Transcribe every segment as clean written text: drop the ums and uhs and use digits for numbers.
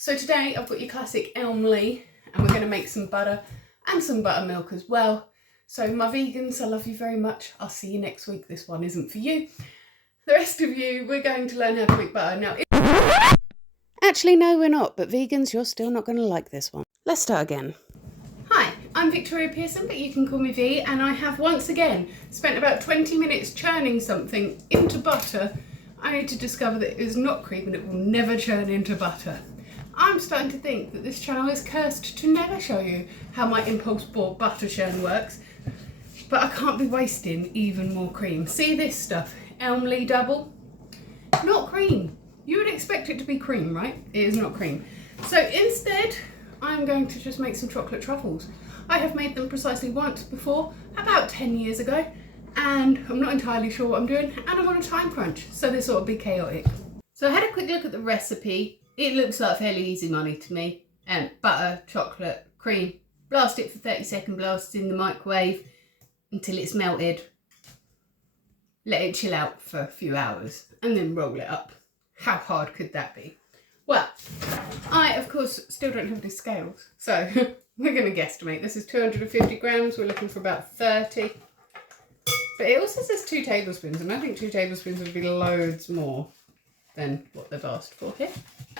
So today I've got your classic Elmley and we're going to make some butter and some buttermilk as well. So my vegans, I love you very much. I'll see you next week. This one isn't for you. The rest of you, we're going to learn how to make butter. Now, actually, no, we're not. But vegans, you're still not going to like this one. Let's start again. Hi, I'm Victoria Pearson, but you can call me V, and I have once again spent about 20 minutes churning something into butter. I need to discover that it is not cream and it will never churn into butter. I'm starting to think that this channel is cursed to never show you how my impulse bought butter churn works, but I can't be wasting even more cream. See this stuff, Elmley double? Not cream. You would expect it to be cream, right? It is not cream. So instead, I'm going to just make some chocolate truffles. I have made them precisely once before, about 10 years ago, and I'm not entirely sure what I'm doing, and I'm on a time crunch, so this ought to be chaotic. So I had a quick look at the recipe. It looks like fairly easy money to me. Butter, chocolate, cream. Blast it for 30-second blasts in the microwave until it's melted. Let it chill out for a few hours and then roll it up. How hard could that be? Well, I, of course, still don't have any scales. So we're going to guesstimate. This is 250 grams. We're looking for about 30. But it also says 2 tablespoons. And I think 2 tablespoons would be loads more than what they've asked for here.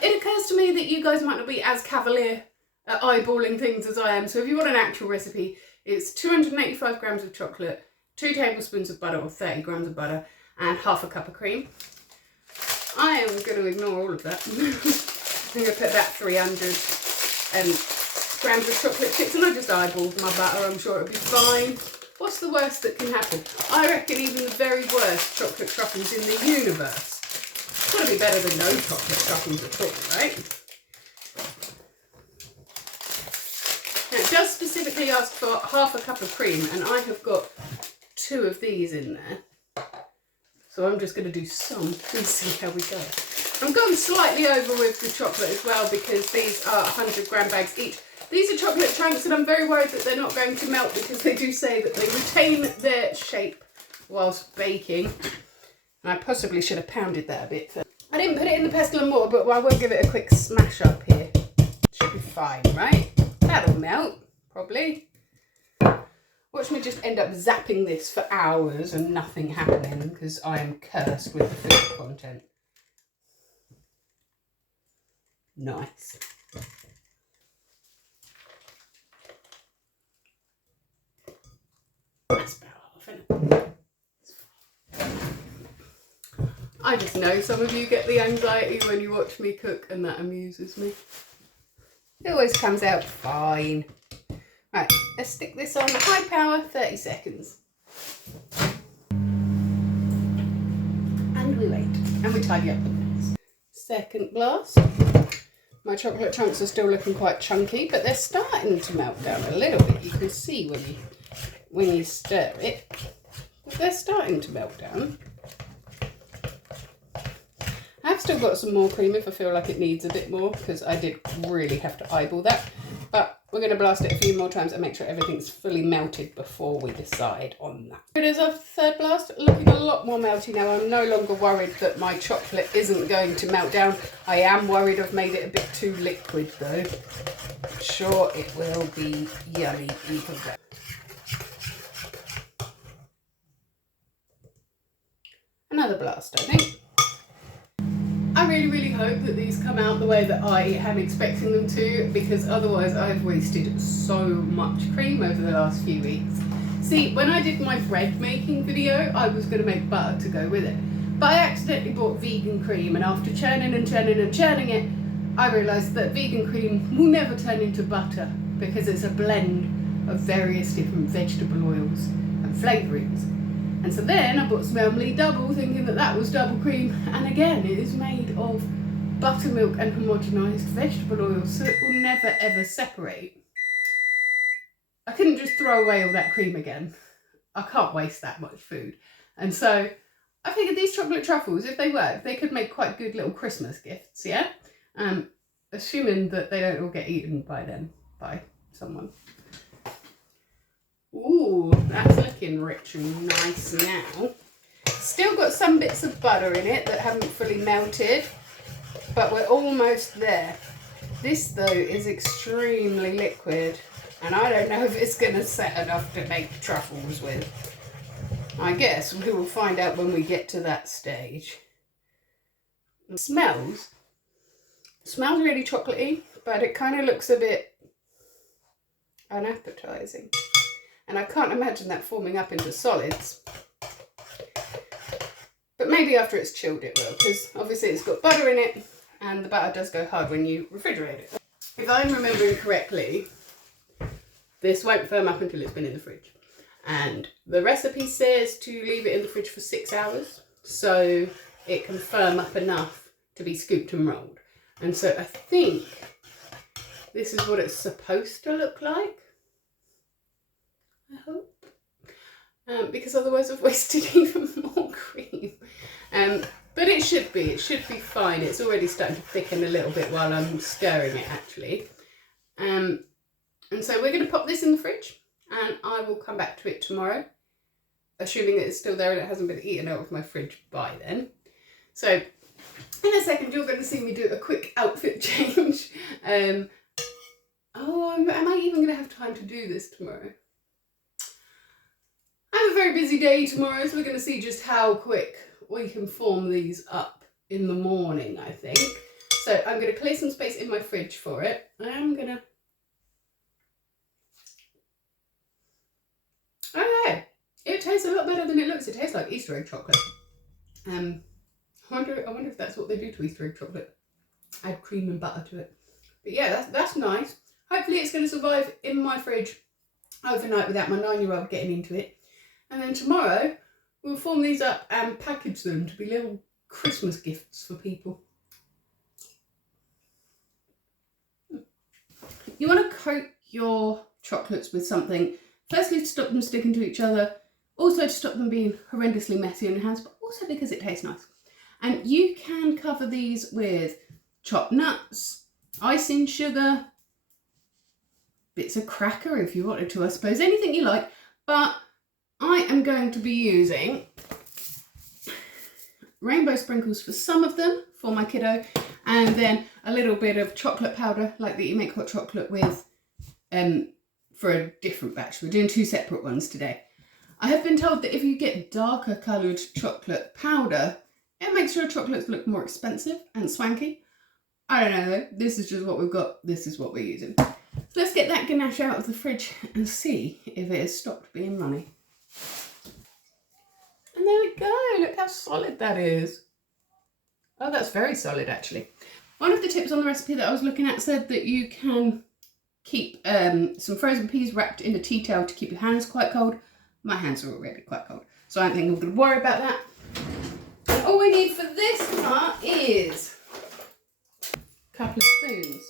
It occurs to me that you guys might not be as cavalier at eyeballing things as I am. So if you want an actual recipe, it's 285 grams of chocolate, 2 tablespoons of butter or 30 grams of butter, and half a cup of cream. I am going to ignore all of that. I'm going to put about 300 grams of chocolate chips, and I just eyeballed my butter. I'm sure it'll be fine. What's the worst that can happen? I reckon even the very worst chocolate truffles in the universe. It's got to be better than no chocolate truffles at all, right? Now, it does specifically ask for half a cup of cream, and I have got 2 of these in there. So I'm just going to do some and see how we go. I'm going slightly over with the chocolate as well because these are 100 gram bags each. These are chocolate chunks and I'm very worried that they're not going to melt because they do say that they retain their shape whilst baking. And I possibly should have pounded that a bit first. I didn't put it in the pestle and mortar, but I will give it a quick smash up here. Should be fine, right? That'll melt, probably. Watch me just end up zapping this for hours and nothing happening because I am cursed with the food content. Nice. That's about half, isn't it? I just know some of you get the anxiety when you watch me cook and that amuses me. It always comes out fine. Right, let's stick this on high power, 30 seconds. And we wait. And we tidy up the mess. Second blast. My chocolate chunks are still looking quite chunky, but they're starting to melt down a little bit. You can see when you stir it, but they're starting to melt down. I've still got some more cream if I feel like it needs a bit more, because I did really have to eyeball that. But we're going to blast it a few more times and make sure everything's fully melted before we decide on that. It is our third blast, looking a lot more melty now. I'm no longer worried that my chocolate isn't going to melt down. I am worried I've made it a bit too liquid though. I'm sure it will be yummy either way. Another blast, I think. I really hope that these come out the way that I am expecting them to, because otherwise I've wasted so much cream over the last few weeks. See, when I did my bread making video, I was going to make butter to go with it. But I accidentally bought vegan cream, and after churning and churning and churning it, I realised that vegan cream will never turn into butter because it's a blend of various different vegetable oils and flavourings. And so then I bought some Elmley double, thinking that that was double cream, and again it is made of buttermilk and homogenised vegetable oils, so it will never ever separate. I couldn't just throw away all that cream again. I can't waste that much food. And so I figured these chocolate truffles, if they work, they could make quite good little Christmas gifts, yeah? Assuming that they don't all get eaten by then, by someone. Ooh, that's looking rich and nice now. Still got some bits of butter in it that haven't fully melted, but we're almost there. This though is extremely liquid, and I don't know if it's going to set enough to make truffles with. I guess we will find out when we get to that stage. It smells really chocolatey, but it kind of looks a bit unappetizing. And I can't imagine that forming up into solids. But maybe after it's chilled it will, because obviously it's got butter in it, and the butter does go hard when you refrigerate it. If I'm remembering correctly, this won't firm up until it's been in the fridge. And the recipe says to leave it in the fridge for 6 hours, so it can firm up enough to be scooped and rolled. And so I think this is what it's supposed to look like. I hope. Because otherwise I've wasted even more cream. But it should be fine. It's already starting to thicken a little bit while I'm stirring it actually. And so we're going to pop this in the fridge, and I will come back to it tomorrow, assuming that it's still there and it hasn't been eaten out of my fridge by then. So in a second you're going to see me do a quick outfit change. Am I even going to have time to do this tomorrow? I have a very busy day tomorrow, so we're going to see just how quick we can form these up in the morning, I think. So I'm going to clear some space in my fridge for it. Okay, it tastes a lot better than it looks. It tastes like Easter egg chocolate. I wonder if that's what they do to Easter egg chocolate. Add cream and butter to it. But yeah, that's nice. Hopefully it's going to survive in my fridge overnight without my 9-year-old getting into it. And then tomorrow we'll form these up and package them to be little Christmas gifts for people. You want to coat your chocolates with something, firstly to stop them sticking to each other, also to stop them being horrendously messy on your hands, but also because it tastes nice. And you can cover these with chopped nuts, icing sugar, bits of cracker if you wanted to, I suppose, anything you like. But I am going to be using rainbow sprinkles for some of them for my kiddo, and then a little bit of chocolate powder like that you make hot chocolate with for a different batch. We're doing 2 separate ones today. I have been told that if you get darker coloured chocolate powder, it makes your chocolates look more expensive and swanky. I don't know though, this is just what we've got, this is what we're using. So let's get that ganache out of the fridge and see if it has stopped being runny. And there we go, look how solid that is. Oh, that's very solid actually. One of the tips on the recipe that I was looking at said that you can keep some frozen peas wrapped in a tea towel to keep your hands quite cold. My hands are already quite cold, so I don't think I'm going to worry about that. And all we need for this part is a couple of spoons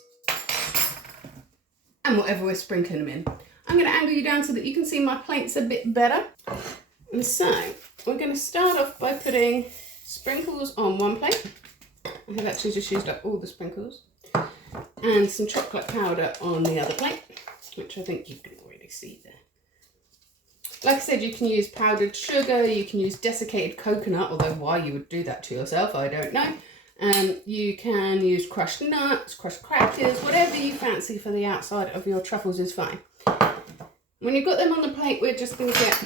and whatever we're sprinkling them in. I'm going to angle you down so that you can see my plates a bit better. And so we're going to start off by putting sprinkles on one plate. I have actually just used up all the sprinkles. And some chocolate powder on the other plate, which I think you can already see there. Like I said, you can use powdered sugar, you can use desiccated coconut, although why you would do that to yourself, I don't know. You can use crushed nuts, crushed crackers, whatever you fancy for the outside of your truffles is fine. When you've got them on the plate, we're just going to get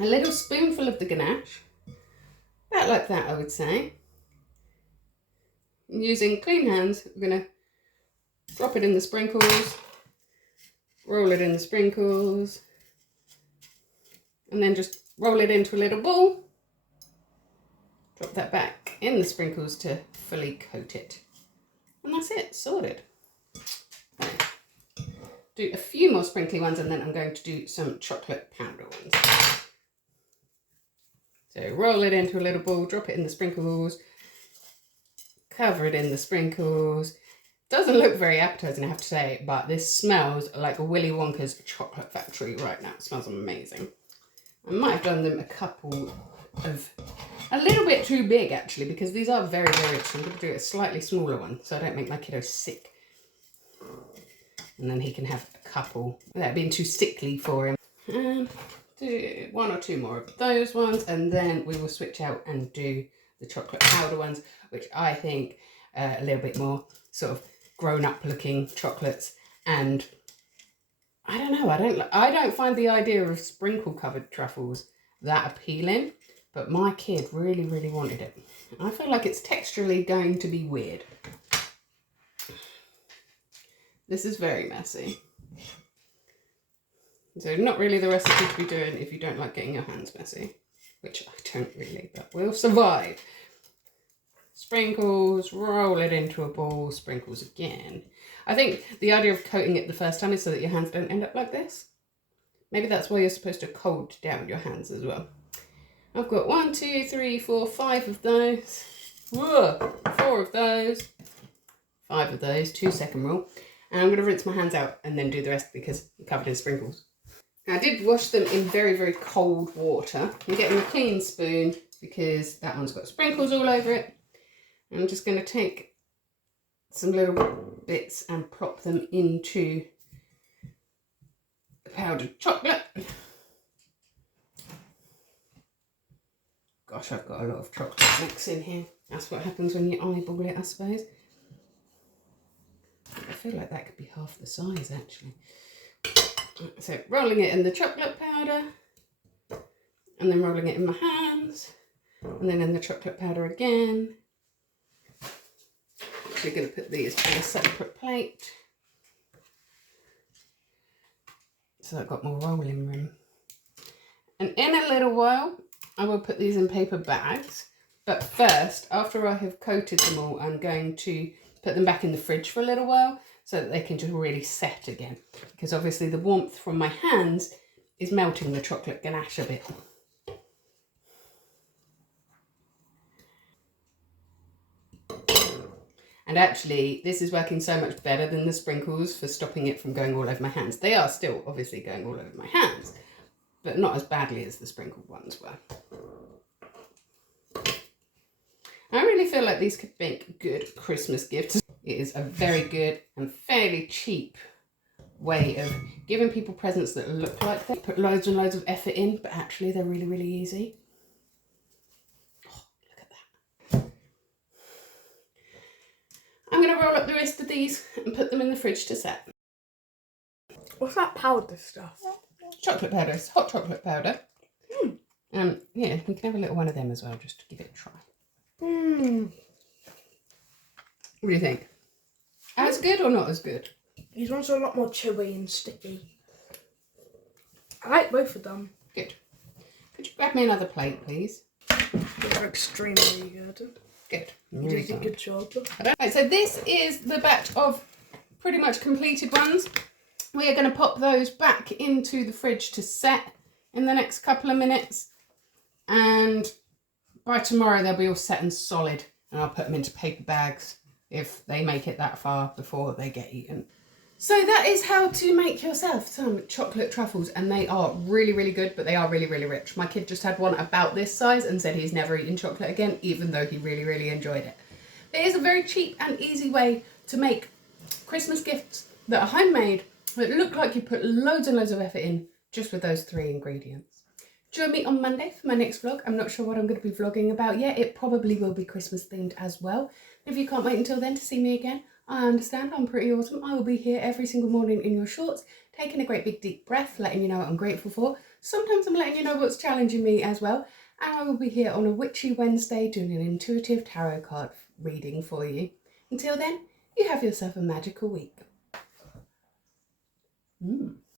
a little spoonful of the ganache, about like that I would say. Using clean hands, we're going to drop it in the sprinkles, roll it in the sprinkles, and then just roll it into a little ball. Drop that back in the sprinkles to fully coat it. And that's it, sorted. Okay. Do a few more sprinkly ones and then I'm going to do some chocolate powder ones. So roll it into a little ball, drop it in the sprinkles, cover it in the sprinkles. Doesn't look very appetizing, I have to say, but this smells like Willy Wonka's chocolate factory right now. It smells amazing. I might have done them a little bit too big actually, because these are very, very rich. So I'm going to do a slightly smaller one so I don't make my kiddo sick. And then he can have a couple without being too sickly for him. And do 1 or 2 more of those ones, and then we will switch out and do the chocolate powder ones, which I think a little bit more sort of grown-up looking chocolates, and I don't know, I don't find the idea of sprinkle covered truffles that appealing, but my kid really, really wanted it. I feel like it's texturally going to be weird. This is very messy. So not really the recipe to be doing if you don't like getting your hands messy, which I don't really, but we'll survive. Sprinkles, roll it into a ball, sprinkles again. I think the idea of coating it the first time is so that your hands don't end up like this. Maybe that's why you're supposed to cold down your hands as well. I've got 1, 2, 3, 4, 5 of those. Whoa, 4 of those. 5 of those, 2-second rule. And I'm going to rinse my hands out and then do the rest because I'm covered in sprinkles. Now, I did wash them in very, very cold water. I'm getting a clean spoon because that one's got sprinkles all over it. I'm just going to take some little bits and plop them into the powdered chocolate. Gosh, I've got a lot of chocolate mix in here. That's what happens when you eyeball it, I suppose. I feel like that could be half the size, actually. So rolling it in the chocolate powder, and then rolling it in my hands, and then in the chocolate powder again. Actually going to put these on a separate plate, so I've got more rolling room. And in a little while, I will put these in paper bags. But first, after I have coated them all, I'm going to put them back in the fridge for a little while so that they can just really set again. Because obviously the warmth from my hands is melting the chocolate ganache a bit. And actually, this is working so much better than the sprinkles for stopping it from going all over my hands. They are still obviously going all over my hands, but not as badly as the sprinkled ones were. I really feel like these could make good Christmas gifts. It is a very good and fairly cheap way of giving people presents that look like they put loads and loads of effort in, but actually they're really, really easy. Oh, look at that. I'm going to roll up the rest of these and put them in the fridge to set. What's that powder stuff? Chocolate powder. It's hot chocolate powder. Yeah, we can have a little one of them as well, just to give it a try. What do you think? As good or not as good? These ones are a lot more chewy and sticky. I like both of them. Good. Could you grab me another plate, please? They're extremely good. Good. You did a good job. Right, so this is the batch of pretty much completed ones. We are going to pop those back into the fridge to set in the next couple of minutes. And by tomorrow they'll be all set and solid. And I'll put them into paper bags if they make it that far before they get eaten. So that is how to make yourself some chocolate truffles, and they are really, really good, but they are really, really rich. My kid just had one about this size and said he's never eaten chocolate again, even though he really, really enjoyed it. It is a very cheap and easy way to make Christmas gifts that are homemade, that look like you put loads and loads of effort in just with those 3 ingredients. Join me on Monday for my next vlog. I'm not sure what I'm going to be vlogging about yet. It probably will be Christmas themed as well. If you can't wait until then to see me again, I understand, I'm pretty awesome. I will be here every single morning in your shorts, taking a great big deep breath, letting you know what I'm grateful for. Sometimes I'm letting you know what's challenging me as well. And I will be here on a Witchy Wednesday doing an intuitive tarot card reading for you. Until then, you have yourself a magical week.